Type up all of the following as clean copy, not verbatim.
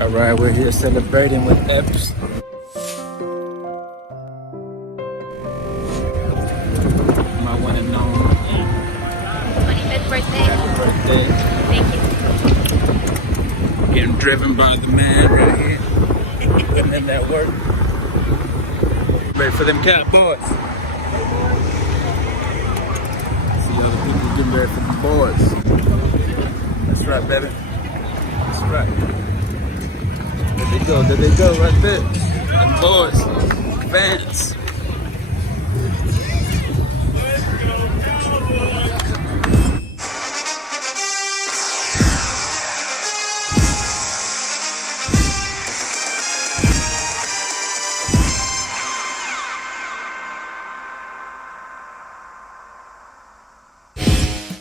Alright, we're here celebrating with Epps. My one and only. 25th birthday. Happy birthday. Thank you. Getting driven by the man right here. Putting in that work. Ready for them Cowboys. See all the people getting ready for the boys. That's right, baby. That's right. There they go right there. The boys, fans.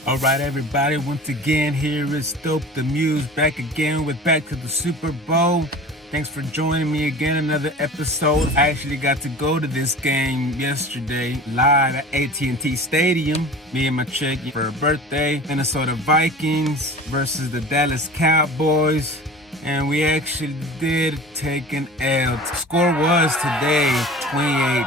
All right, everybody. Once again, here is Dope the Muse back again with Back to the Super Bowl. Thanks for joining me again, another episode. I actually got to go to this game yesterday live at AT&T Stadium. Me and my chick for her birthday. Minnesota Vikings versus the Dallas Cowboys. And we actually did take an L. Score was today 28-24,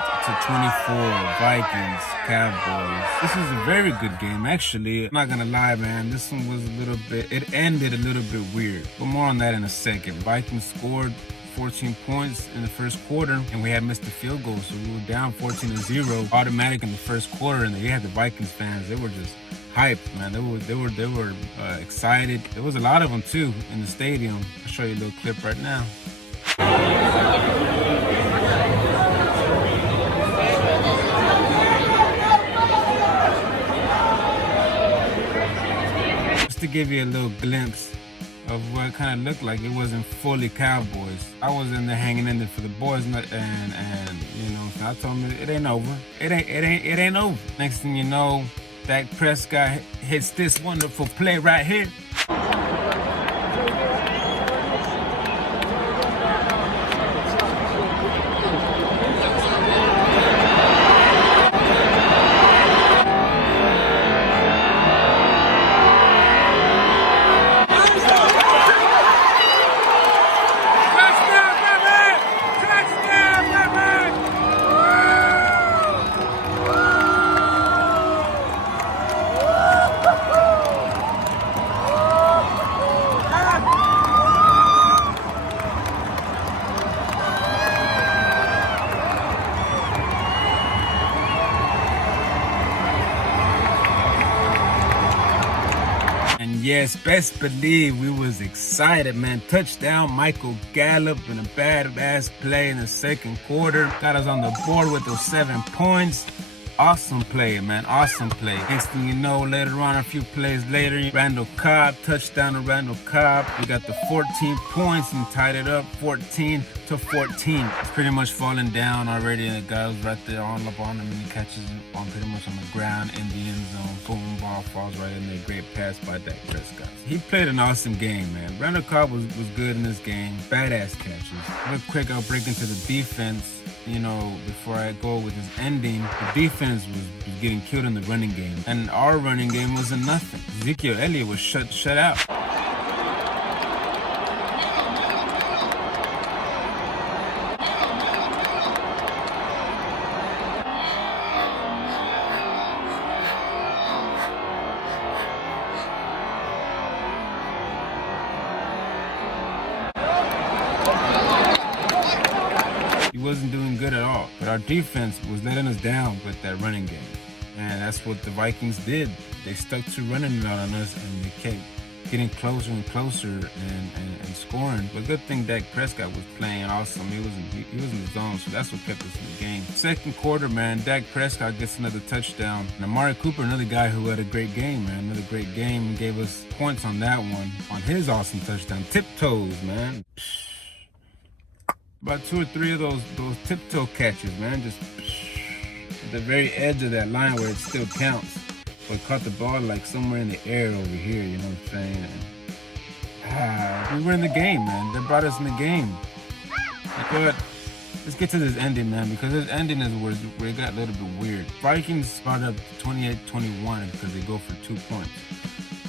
Vikings, Cowboys. This was a very good game, actually. I'm not gonna lie, man. This one was it ended a little bit weird. But more on that in a second. Vikings scored 14 points in the first quarter, and we had missed the field goal, so we were down 14-0 automatic in the first quarter. And they had the Vikings fans, they were just hyped, man. They were excited. There was a lot of them too in the stadium. I'll show you a little clip right now. Just to give you a little glimpse of what it kind of looked like, it wasn't fully Cowboys. I was in there hanging in there for the boys, and you know, so I told them it ain't over. It ain't over. Next thing you know, Dak Prescott hits this wonderful play right here. Yes, best believe we was excited, man. Touchdown, Michael Gallup, and a badass play in the second quarter. Got us on the board with those 7 points. Awesome play, man. Awesome play. Next thing you know, later on, a few plays later, Randall Cobb, touchdown to Randall Cobb. We got the 14 points and tied it up 14-14. It's pretty much falling down already, and the guy was right there all up on him, and he catches it on pretty much on the ground in the end zone. Boom, ball falls right in there. Great pass by Dak Prescott. He played an awesome game, man. Randall Cobb was good in this game. Badass catches. Real quick, I'll break into the defense. You know, before I go with his ending, the defense was getting killed in the running game, and our running game was a nothing. Ezekiel Elliott was shut out. Wasn't doing good at all, but our defense was letting us down with that running game, and that's what the Vikings did. They stuck to running it out on us, and they kept getting closer and closer and scoring. But good thing Dak Prescott was playing awesome. He was in the zone, so that's what kept us in the game. Second quarter, man, Dak Prescott gets another touchdown, and Amari Cooper, another guy who had a great game, man. Another great game, and gave us points on that one, on his awesome touchdown. Tiptoes, man. About 2 or 3 of those tiptoe catches, man, just at the very edge of that line where it still counts. But caught the ball like somewhere in the air over here, you know what I'm saying? And, we were in the game, man. They brought us in the game. But let's get to this ending, man, because this ending is where it got a little bit weird. Vikings brought up 28-21 because they go for 2 points.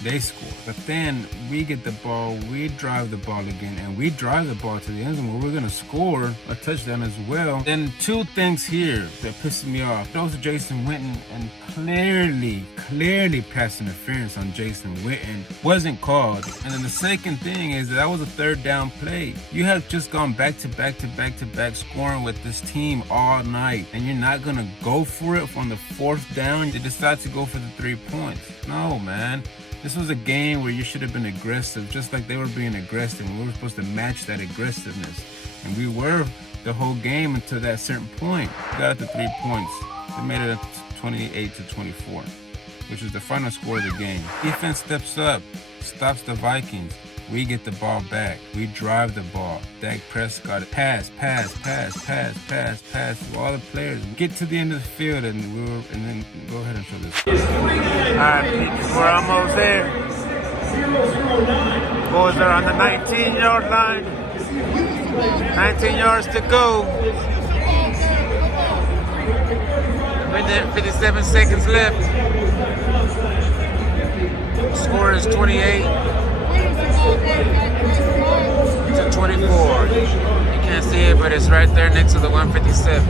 They score. But then we get the ball, we drive the ball again, and we drive the ball to the end zone where we're going to score a touchdown as well. Then two things here that pissed me off. Those are Jason Witten, and clearly pass interference on Jason Witten wasn't called. And then the second thing is that was a third down play. You have just gone back to back scoring with this team all night, and you're not going to go for it on the fourth down. They decide to go for the 3 points. No, man. This was a game where you should have been aggressive, just like they were being aggressive, and we were supposed to match that aggressiveness. And we were the whole game until that certain point. We got the 3 points. They made it 28-24, which is the final score of the game. Defense steps up, stops the Vikings. We get the ball back. We drive the ball. Dak Prescott pass to all the players. Get to the end of the field, and then go ahead and show this. All right, we're almost there. Boys are on the 19-yard line. 19 yards to go. 57 seconds left. Score is 28-24. You can't see it, but it's right there next to the 157.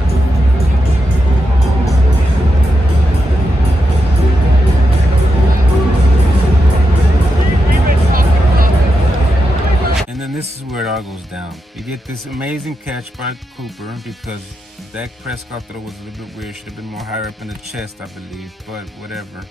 And then this is where it all goes down. You get this amazing catch by Cooper because Dak Prescott throw was a little bit weird. Should have been more higher up in the chest, I believe, but whatever.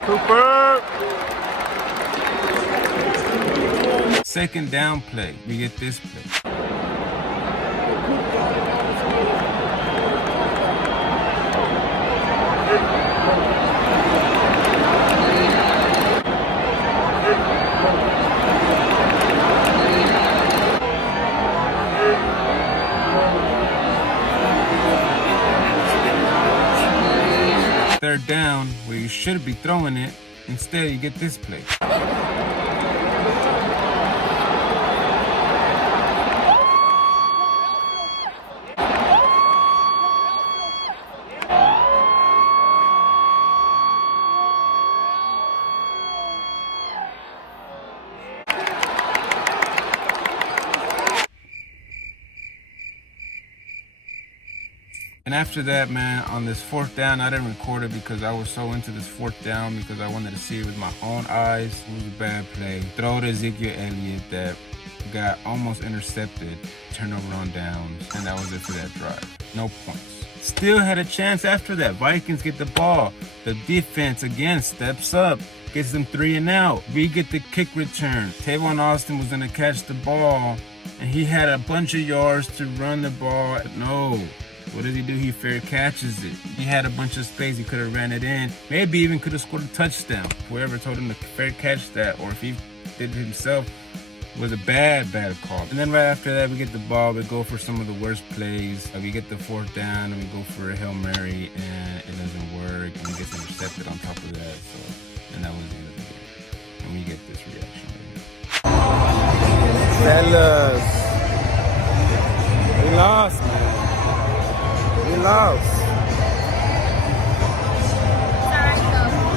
Cooper! Second down play. We get this play. Third down, where you should be throwing it, instead you get this play. And after that, man, on this fourth down, I didn't record it because I was so into this fourth down because I wanted to see it with my own eyes. It was a bad play. Throw to Ezekiel Elliott that got almost intercepted, turnover on downs, and that was it for that drive. No points. Still had a chance after that. Vikings get the ball. The defense, again, steps up, gets them 3 and out. We get the kick return. Tavon Austin was going to catch the ball, and he had a bunch of yards to run the ball. No. What does he do? He fair catches it. He had a bunch of space. He could have ran it in. Maybe even could have scored a touchdown. Whoever told him to fair catch that, or if he did it himself, was a bad call. And then right after that, we get the ball. We go for some of the worst plays. We get the fourth down, and we go for a Hail Mary, and it doesn't work. And he gets intercepted on top of that. And that was the end of the game. And we get this reaction. Fellas, we lost, man. We lost.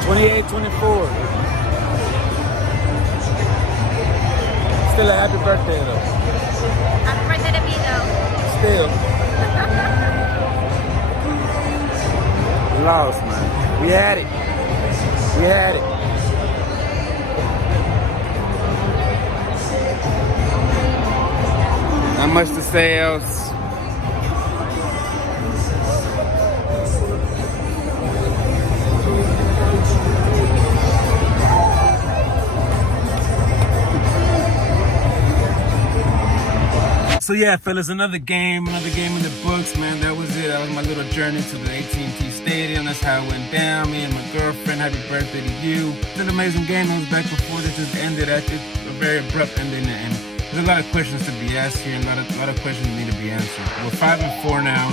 28-24. Still a happy birthday, though. Happy birthday to me, though. Still. We lost, man. We had it. We had it. Not much to say else. So yeah, fellas, another game in the books, man. That was it. That was my little journey to the AT&T Stadium. That's how it went down. Me and my girlfriend. Happy birthday to you. It's an amazing game. It was back and forth. It just ended at a very abrupt ending, and there's a lot of questions to be asked here, and a lot of questions need to be answered. We're 5-4 now.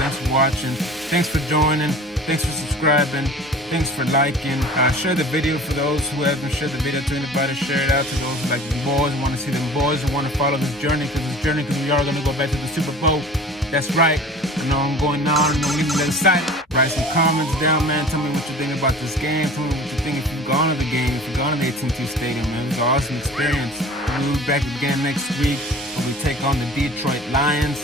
Stay Thanks for watching. Thanks for joining. Thanks for subscribing. Thanks for liking. Share the video for those who haven't shared the video to anybody. Share it out to those who like the boys, want to see them boys, and want to follow this journey, because we are going to go back to the Super Bowl. That's right. I know I'm going on and I'm getting a little excited. Write some comments down, man. Tell me what you think about this game. Tell me what you think if you've gone to the game, if you've gone to the AT&T Stadium, man. It's an awesome experience. We'll be back again next week when we take on the Detroit Lions.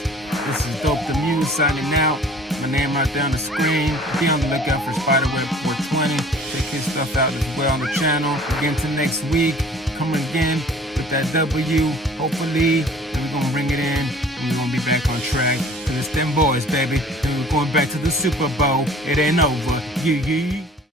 This is Dope the Muse signing out. My name right there on the screen. Be on the lookout for Spiderweb 420. Check his stuff out as well on the channel. Again to next week. Coming again with that W, hopefully. And we're going to bring it in. And we're going to be back on track. Because it's them boys, baby. And we're going back to the Super Bowl. It ain't over. Yeah.